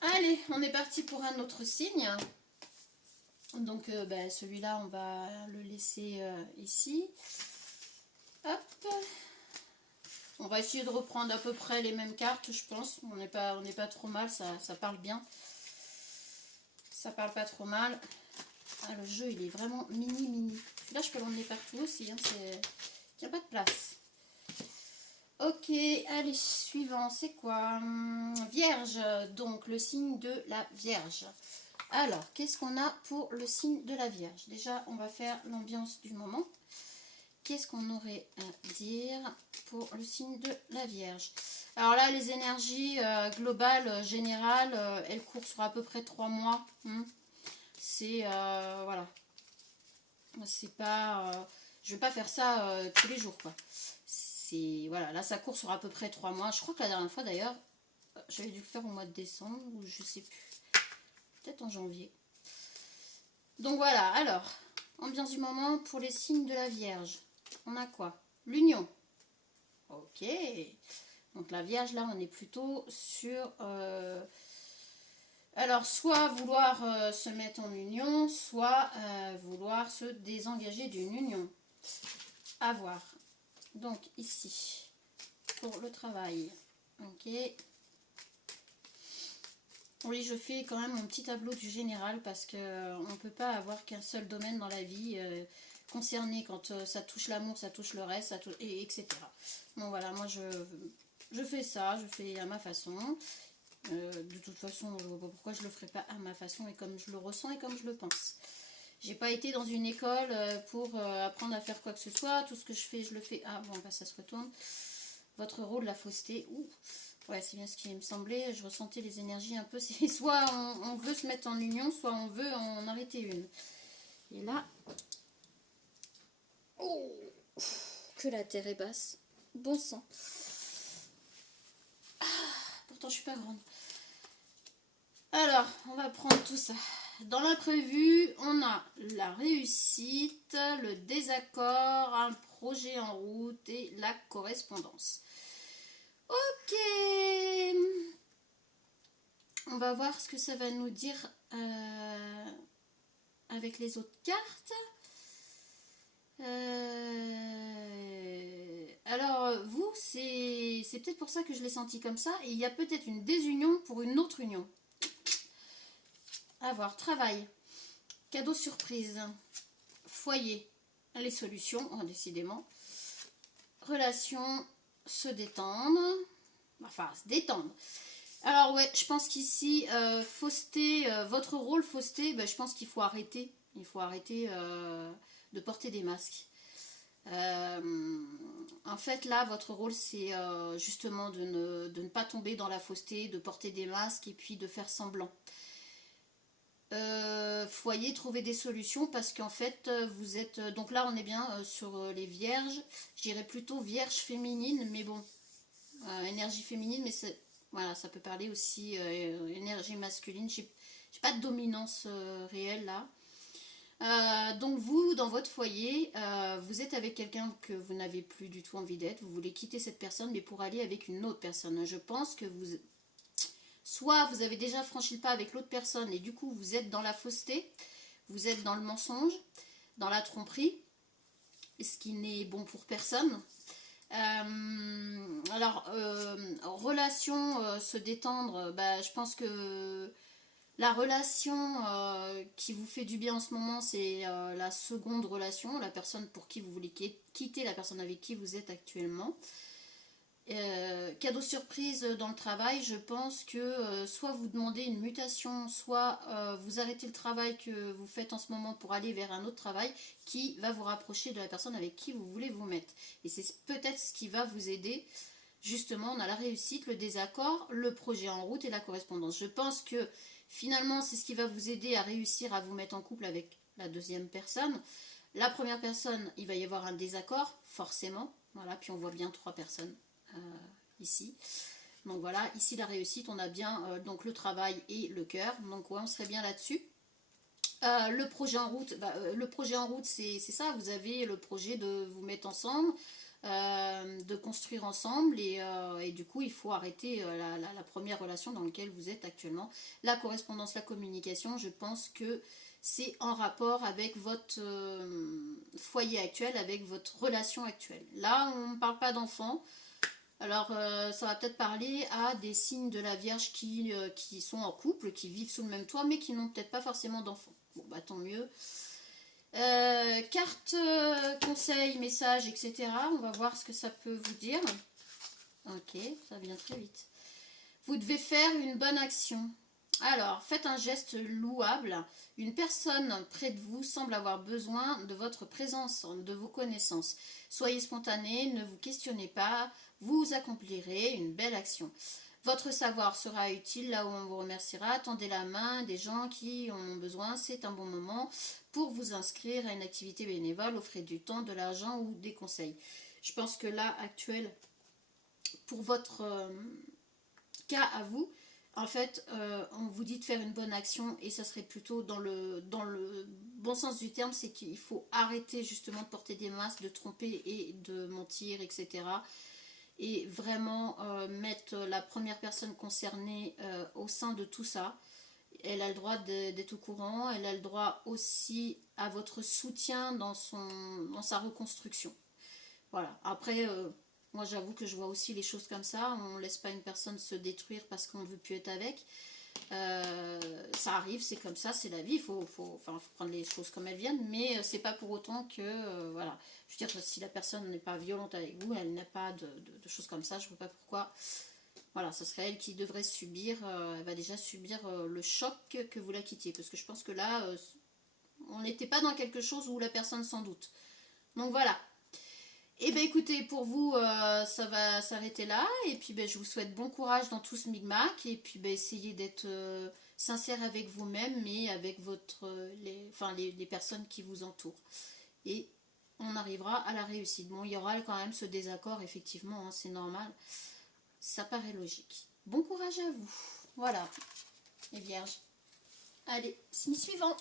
Allez, on est parti pour un autre signe. Donc celui-là, on va le laisser ici. Hop. On va essayer de reprendre à peu près les mêmes cartes, je pense. On n'est pas trop mal, ça parle bien. Ça parle pas trop mal. Ah, le jeu, il est vraiment mini. Là, je peux l'emmener partout aussi. Hein, il n'y a pas de place. Ok, allez, suivant, c'est quoi? Vierge, donc le signe de la Vierge. Alors, qu'est-ce qu'on a pour le signe de la Vierge? Déjà, on va faire l'ambiance du moment. Qu'est-ce qu'on aurait à dire pour le signe de la Vierge? Alors là, les énergies globales, générales, elles courent sur à peu près 3 mois. C'est, voilà. C'est pas... je vais pas faire ça tous les jours, quoi. C'est, voilà, là, ça court sur à peu près 3 mois. Je crois que la dernière fois, d'ailleurs, j'avais dû le faire au mois de décembre, ou je sais plus. Peut-être en janvier. Donc voilà, alors, ambiance du moment pour les signes de la Vierge. On a quoi? L'union. Ok. Donc la Vierge, là, on est plutôt sur... alors, soit vouloir se mettre en union, soit vouloir se désengager d'une union. À voir. Donc ici, pour le travail. Ok. Oui, je fais quand même mon petit tableau du général parce qu'on ne peut pas avoir qu'un seul domaine dans la vie concerné. Quand ça touche l'amour, ça touche le reste, etc. Bon voilà, moi je fais ça, je fais à ma façon. De toute façon, je vois pas pourquoi je le ferais pas à ma façon et comme je le ressens et comme je le pense. J'ai pas été dans une école pour apprendre à faire quoi que ce soit. Tout ce que je fais, je le fais. Ah bon, bah, ça se retourne. Votre rôle, la fausseté. Ouh. Ouais, c'est bien ce qui me semblait. Je ressentais les énergies un peu. C'est soit on veut se mettre en union, soit on veut en arrêter une. Et là, oh, que la terre est basse. Bon sang. Ah, pourtant, je suis pas grande. Alors, on va prendre tout ça. Dans l'imprévu, on a la réussite, le désaccord, un projet en route et la correspondance. Ok. On va voir ce que ça va nous dire avec les autres cartes. Alors, vous, c'est peut-être pour ça que je l'ai senti comme ça. Et il y a peut-être une désunion pour une autre union. À voir. Travail. Cadeau surprise. Foyer. Les solutions, décidément. Relation. Se détendre. Enfin, se détendre. Alors ouais, je pense qu'ici, fausseté, votre rôle fausseté, je pense qu'il faut arrêter. Il faut arrêter de porter des masques. En fait, là, votre rôle, c'est justement de ne pas tomber dans la fausseté, de porter des masques et puis de faire semblant. Foyer, trouver des solutions parce qu'en fait, vous êtes... donc là, on est bien sur les vierges. Je dirais plutôt vierge féminine, mais bon, énergie féminine, mais c'est... Voilà, ça peut parler aussi énergie masculine. J'ai pas de dominance réelle là. Donc vous, dans votre foyer, vous êtes avec quelqu'un que vous n'avez plus du tout envie d'être. Vous voulez quitter cette personne, mais pour aller avec une autre personne. Je pense que vous... Soit vous avez déjà franchi le pas avec l'autre personne et du coup vous êtes dans la fausseté, vous êtes dans le mensonge, dans la tromperie, ce qui n'est bon pour personne. Relation, se détendre, je pense que la relation qui vous fait du bien en ce moment, c'est la seconde relation, la personne pour qui vous voulez quitter, la personne avec qui vous êtes actuellement. Cadeau surprise dans le travail, je pense que soit vous demandez une mutation, soit vous arrêtez le travail que vous faites en ce moment pour aller vers un autre travail qui va vous rapprocher de la personne avec qui vous voulez vous mettre. Et c'est peut-être ce qui va vous aider. Justement, on a la réussite, le désaccord, le projet en route et la correspondance. Je pense que finalement, c'est ce qui va vous aider à réussir à vous mettre en couple avec la deuxième personne. La première personne, il va y avoir un désaccord, forcément. Voilà, puis on voit bien 3 personnes. Ici, donc voilà, ici la réussite, on a bien donc le travail et le cœur, donc ouais, on serait bien là-dessus. Le projet en route, c'est ça, vous avez le projet de vous mettre ensemble, de construire ensemble et du coup il faut arrêter la première relation dans laquelle vous êtes actuellement. La correspondance, la communication, je pense que c'est en rapport avec votre foyer actuel, avec votre relation actuelle. Là on ne parle pas d'enfants. Alors, ça va peut-être parler à des signes de la Vierge qui sont en couple, qui vivent sous le même toit, mais qui n'ont peut-être pas forcément d'enfants. Bon, bah tant mieux. Carte, conseil, message, etc. On va voir ce que ça peut vous dire. Ok, ça vient très vite. Vous devez faire une bonne action. Alors, faites un geste louable. Une personne près de vous semble avoir besoin de votre présence, de vos connaissances. Soyez spontané, ne vous questionnez pas, vous accomplirez une belle action. Votre savoir sera utile là où on vous remerciera. Tendez la main des gens qui en ont besoin. C'est un bon moment pour vous inscrire à une activité bénévole. Offrez du temps, de l'argent ou des conseils. Je pense que là, actuel, pour votre cas à vous, en fait, on vous dit de faire une bonne action et ça serait plutôt dans le bon sens du terme, c'est qu'il faut arrêter justement de porter des masques, de tromper et de mentir, etc. Et vraiment mettre la première personne concernée au sein de tout ça. Elle a le droit d'être au courant, elle a le droit aussi à votre soutien dans sa reconstruction. Voilà, après, moi j'avoue que je vois aussi les choses comme ça, on ne laisse pas une personne se détruire parce qu'on ne veut plus être avec. Ça arrive, c'est comme ça, c'est la vie, faut prendre les choses comme elles viennent, mais c'est pas pour autant que, voilà, je veux dire, si la personne n'est pas violente avec vous, elle n'a pas de choses comme ça, je ne vois pas pourquoi, voilà, ce serait elle qui devrait subir, elle va déjà subir le choc que vous la quittiez, parce que je pense que là, on n'était pas dans quelque chose où la personne s'en doute. Donc voilà. Et bien écoutez, pour vous, ça va s'arrêter là. Et puis ben, je vous souhaite bon courage dans tout ce micmac. Et puis ben, essayez d'être sincère avec vous-même, mais avec les personnes qui vous entourent. Et on arrivera à la réussite. Bon, il y aura quand même ce désaccord, effectivement, hein, c'est normal. Ça paraît logique. Bon courage à vous. Voilà, les vierges. Allez, signe suivant.